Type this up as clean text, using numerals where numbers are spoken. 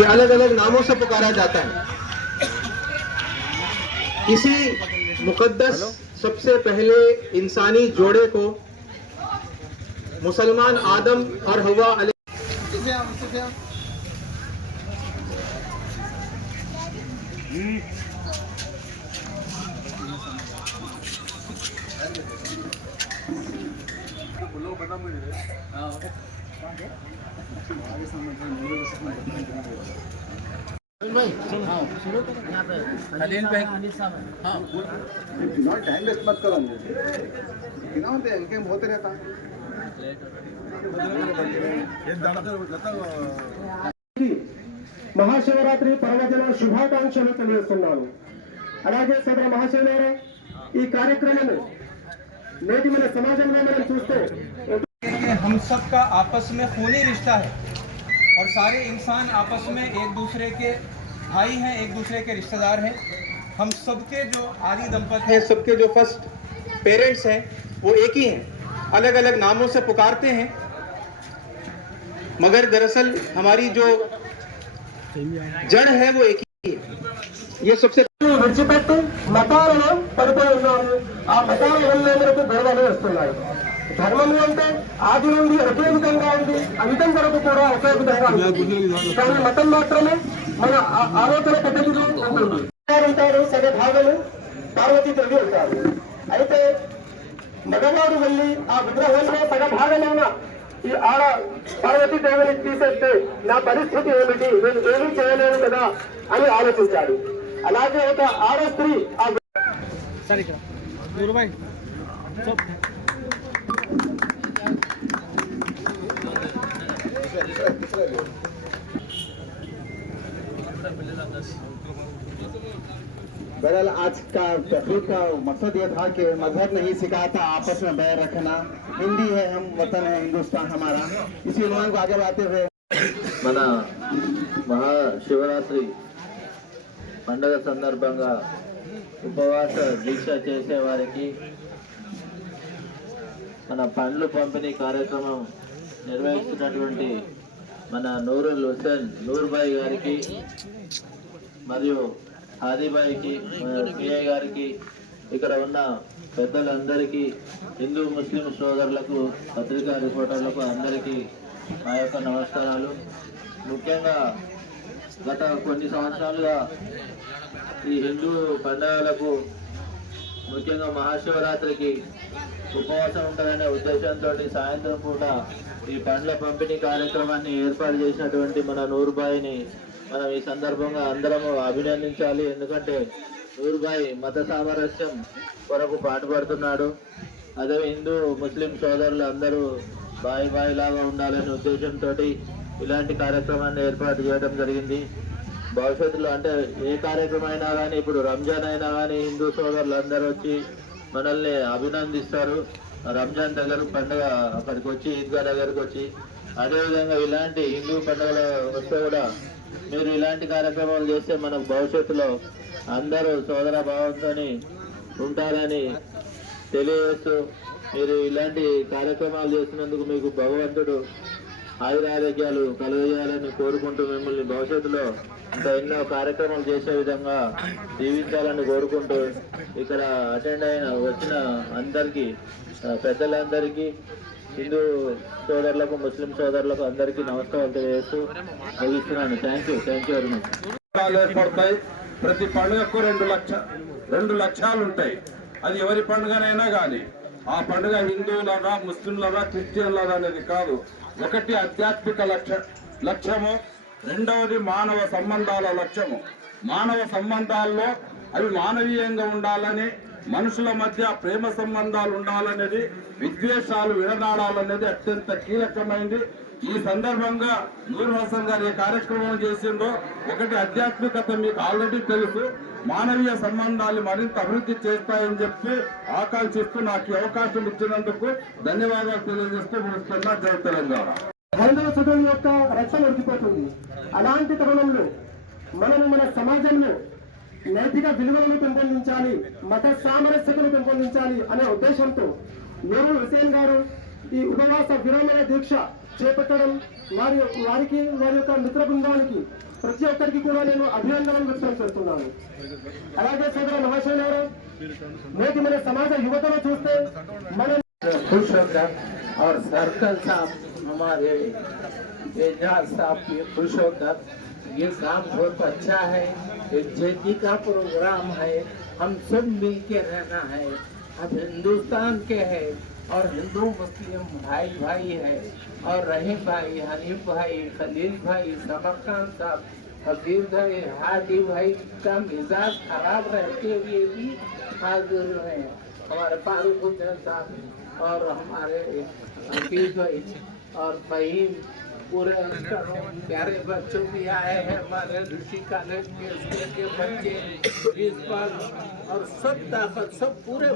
ये अलग अलग नामों से पुकारा जाता है। इसी मुकद्दस सबसे पहले इंसानी जोड़े को मुसलमान आदम और हवा खलील भाई हाँ टाइम वेस्ट मत करो इनके होते रहता మహాశివరాత్రి పర్వదిన శుభాకాంక్షలు తెలియజేస్తున్నాను। అలాగే సోదర మహాశివరాత్రి ఈ కార్యక్రమాన్ని నేటి మన సమాజంలో మనం చూస్తే हम सब का आपस में खूनी रिश्ता है और सारे इंसान आपस में एक दूसरे के भाई हैं, एक दूसरे के रिश्तेदार हैं। हम सबके जो आदि दंपति हैं, सबके जो फर्स्ट पेरेंट्स हैं वो एक ही हैं, अलग अलग नामों से पुकारते हैं, मगर दरअसल हमारी जो जड़ है वो एक ही है। ये सबसे విడిచిపెట్టి మతాలను పడిపోయి ఉన్నారు। ఆ మతాల వల్ల మనకు గొడవలు వస్తున్నాయి। ధర్మం అంటే ఆది నుండి ఒకే విధంగా ఉంది, అంతం వరకు కూడా ఒకే విధంగా ఉంది, కానీ మతం మాత్రమే మన ఆలోచన పద్ధతిలో ఉంటుంది। ఉంటారు సగ భాగము పార్వతీదేవి ఉంటారు। అయితే మగవాడు వెళ్ళి ఆ విగ్రహంలో సగ భాగమైన ఈ ఆడ పార్వతీదేవిని తీసేస్తే నా పరిస్థితి ఏమిటి, నేను ఏమీ చేయలేను కదా అని ఆలోచించాడు। అలాగే ఒక ఆడ స్త్రీ बहरहाल आज का तकरीब का मकसद ये था कि मजहब नहीं सिखाता आपस में बैर रखना, हिंदी है हम, वतन है हिंदुस्तान हमारा, इसी उन्वान को आगे बढ़ाते हुए మన మహాశివరాత్రి పండుగ సందర్భంగా ఉపవాస దీక్ష చేసే వారికి మన పండ్లు పంపిణీ కార్యక్రమం నిర్వహిస్తున్నటువంటి మన నూరుల్ హుసేన్ నూర్బాయ్ గారికి మరియు హాదీబాయికి పిఐ గారికి ఇక్కడ ఉన్న పెద్దలందరికీ హిందూ ముస్లిం సోదరులకు పత్రికా రిపోర్టర్లకు అందరికీ మా యొక్క నమస్కారాలు। ముఖ్యంగా గత కొన్ని సంవత్సరాలుగా ఈ హిందూ పండుగలకు ముఖ్యంగా మహాశివరాత్రికి ఉపవాసం ఉండాలనే ఉద్దేశంతో సాయంత్రం పూట ఈ పండ్ల పంపిణీ కార్యక్రమాన్ని ఏర్పాటు చేసినటువంటి మన నూర్బాయిని మనం ఈ సందర్భంగా అందరము అభినందించాలి। ఎందుకంటే నూర్బాయి మత సామరస్యం కొరకు పాటుపడుతున్నాడు। అదే హిందూ ముస్లిం సోదరులు అందరూ బాయి లాగా ఉండాలనే ఉద్దేశంతో ఇలాంటి కార్యక్రమాన్ని ఏర్పాటు చేయడం జరిగింది। భవిష్యత్తులో అంటే ఏ కార్యక్రమం అయినా కానీ, ఇప్పుడు రంజాన్ అయినా కానీ హిందూ సోదరులు అందరూ వచ్చి మనల్ని అభినందిస్తారు। రంజాన్ దగ్గర పండుగ అక్కడికి వచ్చి ఈద్గా దగ్గరకు వచ్చి, అదేవిధంగా ఇలాంటి హిందూ పండుగలు వస్తే కూడా మీరు ఇలాంటి కార్యక్రమాలు చేస్తే మనకు భవిష్యత్తులో అందరూ సోదర భావంతో ఉంటారని తెలియజేస్తూ, మీరు ఇలాంటి కార్యక్రమాలు చేస్తున్నందుకు మీకు భగవంతుడు ఆయురారోగ్యాలు కలుగజేయాలని కోరుకుంటూ మిమ్మల్ని భవిష్యత్తులో ఇంకా ఎన్నో కార్యక్రమాలు చేసే విధంగా జీవించాలని కోరుకుంటూ ఇక్కడ అటెండ్ అయిన వచ్చిన అందరికీ పెద్దలందరికీ హిందూ సోదరులకు ముస్లిం సోదరులకు అందరికీ నమస్కారం తెలియజేస్తూ ముగిస్తున్నాను। Thank you very much. ఏర్పడతాయి। ప్రతి పండుగకు రెండు లక్ష్యాలు ఉంటాయి। అది ఎవరి పండుగనైనా కానీ ఆ పండుగ హిందువులదా ముస్లింలదా క్రిస్టియన్లదా అనేది కాదు। ఒకటి ఆధ్యాత్మిక లక్ష్యము, రెండవది మానవ సంబంధాల లక్ష్యము। మానవ సంబంధాల్లో అవి మానవీయంగా ఉండాలని, మనుషుల మధ్య ప్రేమ సంబంధాలు ఉండాలనేది, విద్వేషాలు విడనాడాలనేది అత్యంత కీలకమైంది। ఈ సందర్భంగా నూర్ హసన్ గారు ఏ కార్యక్రమం చేసిందో, ఒకటి ఆధ్యాత్మికత మీకు ఆల్రెడీ తెలుసు, మానవీయ సంబంధాలు మరింత అభివృద్ధి చేస్తాయని చెప్పి ఆకాంక్షిస్తూ నాకు ఈ అవకాశం ఇచ్చినందుకు ధన్యవాదాలు తెలియజేస్తూ ముగిస్తున్నా। జై తెలంగాణ। హైందవ సభ్యుల యొక్క రక్షణ ఉడికిపోతుంది। అలాంటి తరుణంలో మనము మన సమాజంలో నైతిక విలువలను పెంపొందించాలి, మత సామరస్యతను పెంపొందించాలి అనే ఉద్దేశంతో నూరుల్ హుసేన్ గారు ఈ ఉపవాస విరమణ దీక్ష చేపట్టడం వారి యొక్క మిత్ర బృందానికి ప్రతి ఒక్కరికి కూడా నేను అభినందనలు వ్యక్తం చేస్తున్నాను. అలాగే సోదర మహాశయులారా, నేటి మన సమాజ యువతను చూస్తే మనం खुश होकर और सर्कल साहब हमारे एजाज साहब भी खुश होकर ये काम बहुत अच्छा है, एक जयंती का प्रोग्राम है, हम सब मिल के रहना है, अब हिंदुस्तान के है और हिंदू मुस्लिम भाई भाई है, और रहीम भाई, हनीफ भाई, खलील भाई, समरखान साहब, हबीब भाई, हादी भाई का मिजाज खराब रहते हुए भी हाजिर हैं, हमारे फारूक हुसैन साहब और हमारे हफीज भाई और फहीम, पूरे प्यारे बच्चों भी आए हैं, हमारे ऋषि कॉलेज के स्कूल के बच्चे, प्रिंसिपल और सब ताकत सब पूरे